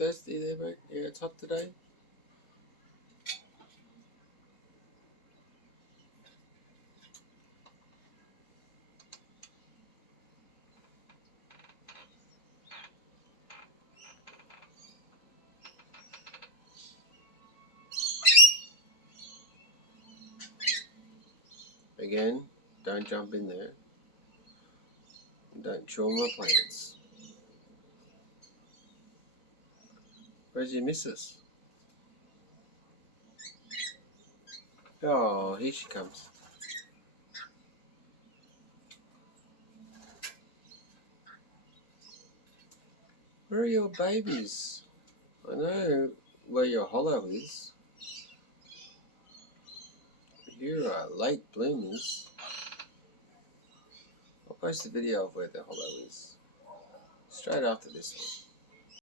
thirsty there, mate? Yeah, it's hot today. Again, don't jump in there. Don't chew my plants. Where's your missus? Oh, here she comes. Where are your babies? I know where your hollow is. You are late bloomers. I'll post a video of where the hollow is straight after this one.